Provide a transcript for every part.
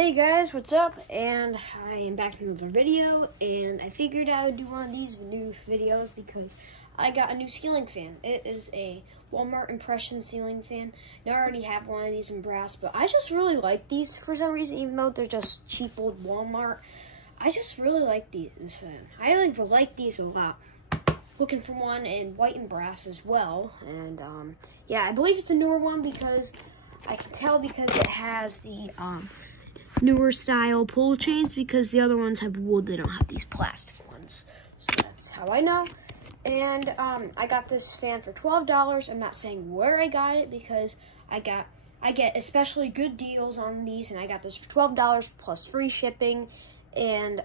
Hey guys, what's up? And I am back with another video, and I figured I would do one of these new videos because I got a new ceiling fan. It is a Walmart Impression ceiling fan. Now I already have one of these in brass, but I just really like these for some reason, even though they're just cheap old Walmart. I just really like this fan. I like these a lot. Looking for one in white and brass as well, and yeah, I believe it's a newer one because I can tell because it has the newer style pull chains, because the other ones have wood. They don't have these plastic ones. So that's how I know. And I got this fan for $12. I'm not saying where I got it because I get especially good deals on these, and I got this for $12 plus free shipping. And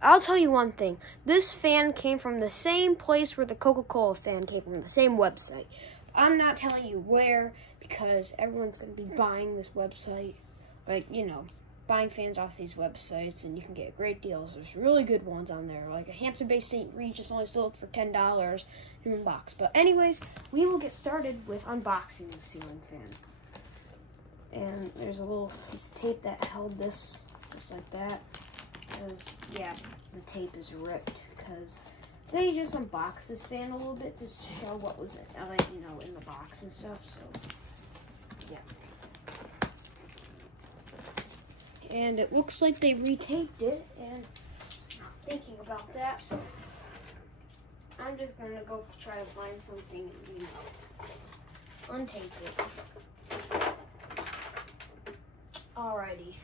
I'll tell you one thing. This fan came from the same place where the Coca-Cola fan came from, the same website. I'm not telling you where because everyone's going to be buying this website. Like, you know, buying fans off these websites, and you can get great deals. There's really good ones on there. Like a Hampton-based St. Regis only sold for $10 in box. But anyways, we will get started with unboxing the ceiling fan. And there's a little piece of tape that held this just like that. Because, yeah, the tape is ripped because they just unboxed this fan a little bit to show what was, you know, in the box and stuff. So, yeah. And it looks like they retaped it, and I'm not thinking about that, so I'm just gonna go try to find something, you know, untape it. Alrighty.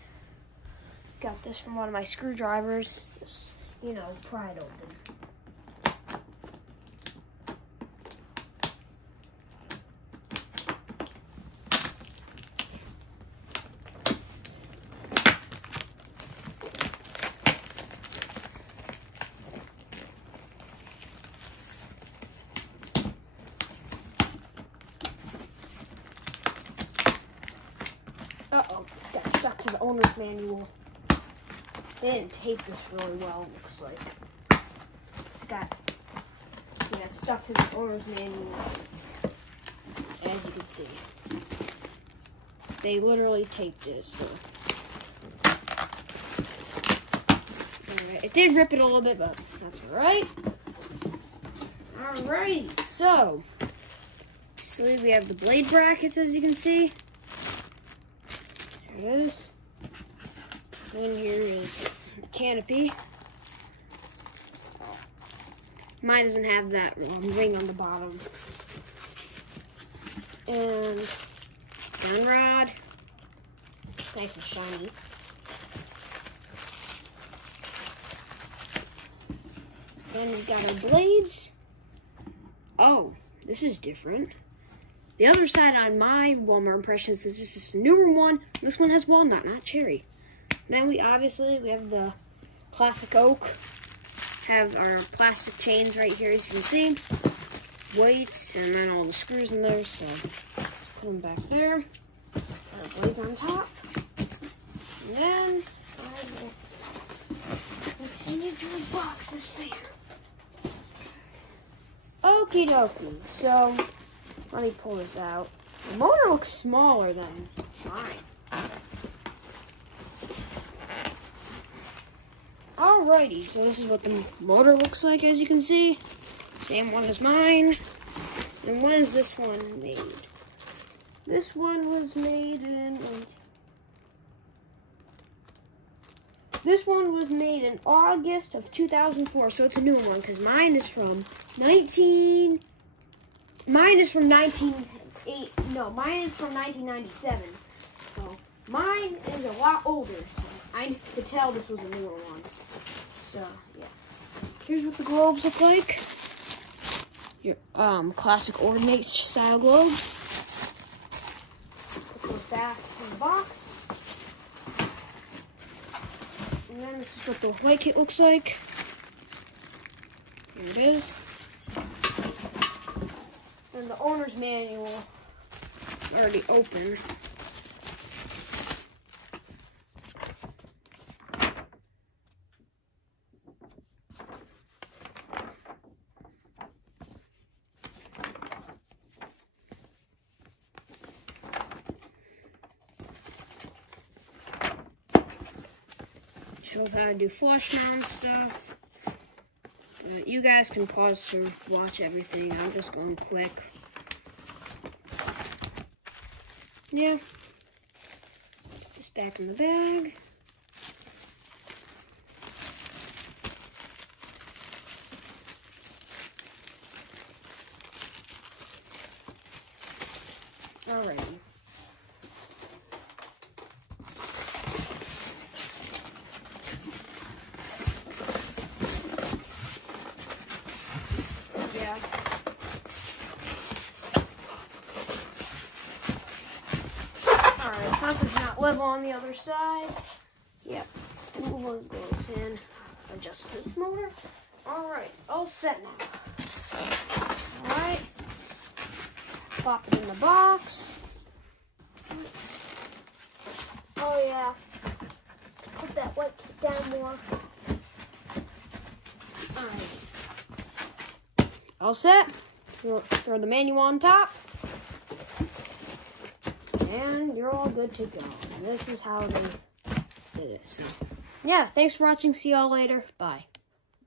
Got this from one of my screwdrivers. Just, you know, pry it open. Uh-oh, got stuck to the owner's manual. They didn't tape this really well, it looks like. It got stuck to the owner's manual, as you can see. They literally taped it, so. Alright, it did rip it a little bit, but that's alright. Alrighty, so we have the blade brackets, as you can see. There it is. Then here is the canopy. Mine doesn't have that ring on the bottom. And down rod. Nice and shiny. Then we've got our blades. Oh, this is different. The other side on my Walmart Impression says this is a newer one. This one has walnut, not cherry. Then we have the classic oak. Have our plastic chains right here, as you can see. Weights, and then all the screws in there. So let's put them back there. Our blades on top. And then I will continue to unbox this fan. Okie dokie. So let me pull this out. The motor looks smaller than mine. Alrighty, so this is what the motor looks like, as you can see. Same one as mine. And when is this one made? This one was made in... This one was made in August of 2004, so it's a new one, because mine is from 1997. So mine is a lot older, so I could tell this was a newer one. So yeah. Here's what the globes look like. Your classic Ordinate style globes. Put those back in the box. And then this is what the white kit looks like. Here it is. And the owner's manual is already open. tells how to do flush mount stuff. You guys can pause to watch everything. I'm just going quick. Yeah. Put this back in the bag. Alrighty. Yeah. Alright, something's not level on the other side. Yep. Move one goes in. Adjust this motor. Alright, all set now. Alright. Pop it in the box. Oh yeah. Put that white kit down more. Alright. All set. Throw the manual on top. And you're all good to go. And this is how they did it. So, yeah, thanks for watching. See y'all later. Bye.